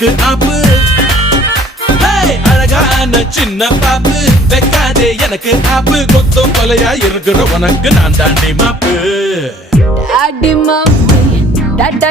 உனக்கு ஆப்பு. அழகான சின்ன பாப்பு வைக்காதே எனக்கு ஆப்பு. கொத்தும் கொலையா இருக்கிற உனக்கு நான் தாண்டி மாப்பு. Daddy mummy Tata